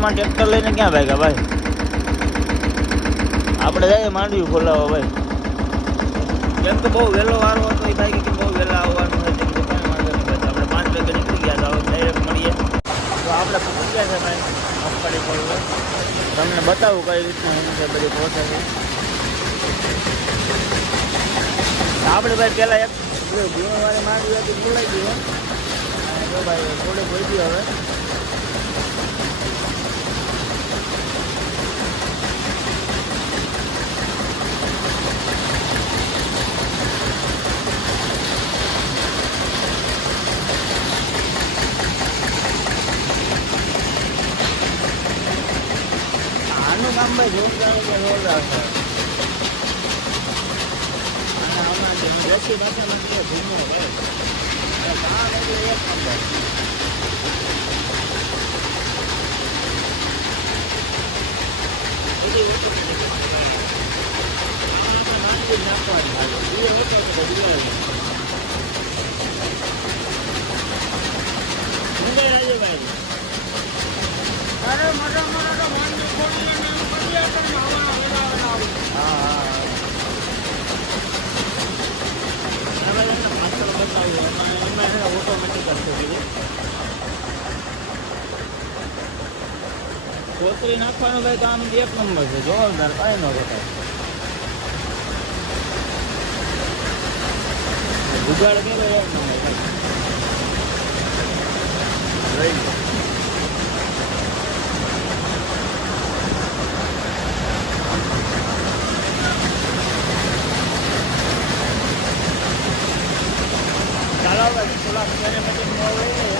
સવારમાં ટ્રેક્ટર લઈને ક્યાં ભાગ્યા ભાઈ? આપણે જઈએ માંડવી ખોલાવો ભાઈ. કેમ કે બહુ વહેલો વારો હતો એ ભાઈ કે બહુ વહેલા આવવાનું હોય તેમ કાંઈ વાંધો નહીં ભાઈ. આપણે 5 વાગે નીકળી ગયા તો હવે ડાયરેક્ટ મળીએ. તો આપણે પહોંચી ગયા છે ભાઈ મગફળી ખોલવા. તમને બતાવું કઈ રીતના એમ છે બધી પ્રોસેસ. આપણે ભાઈ પહેલાં એક ભીમવાળી માંડવી હતી ખોલાઈ ગઈ અને જો ભાઈ થોડી પહોંચી હવે. આનું કામ ભાઈ જોરદાર છે, જોરદાર છે. અને હમણાં દેશી ભાષામાં કહીએ ભીમો ભાઈ કામ એટલે એક નંબર. અરે મજા મજા તો માંડી ખોલી અને એમ કરીએ તો હવાના વેલા હા પાછળ બતાવ્યું એમાં ઓટોમેટિક કરતું કીધું. કોતરી નાખવાનું ભાઈ કામ એક નંબર છે, જોરદાર, કાંઈ ન બતાવે. ગુજાડ કેવો એક નંબર લઈ ચાલો ભાઈ થોડા અત્યારે પછી લઈ લઈએ.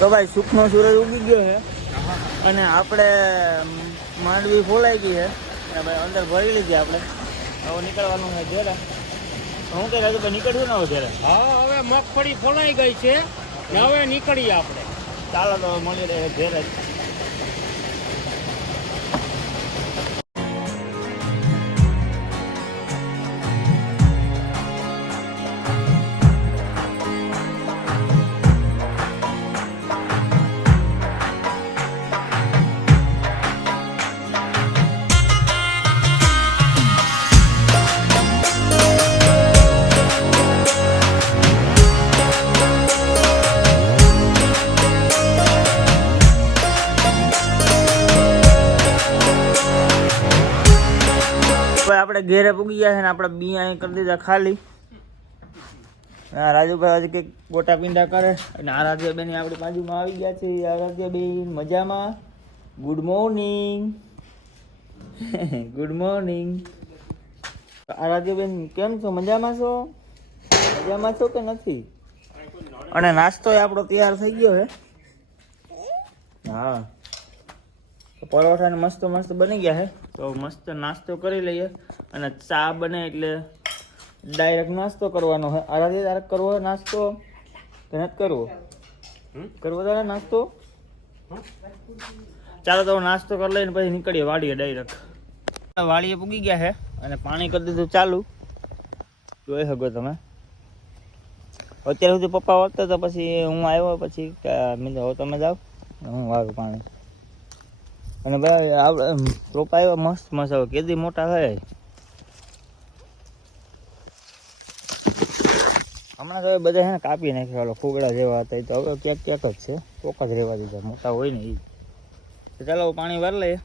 તો ભાઈ સુખનો સૂરજ ઉગી ગયો છે અને આપણે માંડવી ફોલાઈ ગઈ છે અને ભાઈ અંદર ભરી લીધી આપણે. હવે નીકળવાનું છે ઘેરે. હું કે રાજુ નીકળ્યું ને હવે ઘેરે? હા, હવે મગફળી ફોલાઈ ગઈ છે ને હવે નીકળીએ આપણે. ચાલો તો મળી રહે ઘેરે જ. આપણે ઘેરે પૂગી ગયા છે ને આપણે બી અહીં કરી દીધા ખાલી. રાજુભાઈ હજી કંઈક ગોટા પીંડા કરે અને આરાધ્યાબેન આપણી બાજુમાં આવી ગયા છે. આરાધ્યાબેન મજામાં? Good morning. Good morning. આરાધ્યાબેન કેમ છો? મજામાં છો? મજામાં છો કે નથી? અને નાસ્તો આપણો તૈયાર થઈ ગયો છે. હા, પરોઠા ને મસ્ત મસ્ત બની ગયા છે. તો મસ્ત નાસ્તો કરી લઈએ અને ચા બને એટલે ડાયરેક્ટ નાસ્તો કરવાનો હોય. આરાધ્ય તારે કરવો હોય નાસ્તો કે નથી કરવો? કરવો તારે નાસ્તો? ચાલો તો નાસ્તો કરી લઈને પછી નીકળીએ વાડીએ ડાયરેક્ટ. વાડીએ પૂગી ગયા છે અને પાણી કરી દીધું ચાલુ જોઈ શકો તમે. અત્યાર સુધી પપ્પા વાગતા હતા, પછી હું આવ્યો પછી મેં હવે તમે જાઓ હું વારું પાણી. અને ભાઈ આપણે રોપા આવ્યા મસ્ત મસ્ત આવે, કેદી મોટા થાય. હમણાં તો બધા છે ને કાપી નાખ્યા, ફૂગડા જેવા હતા એ તો હવે ક્યાંક ક્યાંક જ છે, કોક જ રહેવા દીધા, મોટા હોય ને એ. તો ચાલો પાણી વાર લઈએ.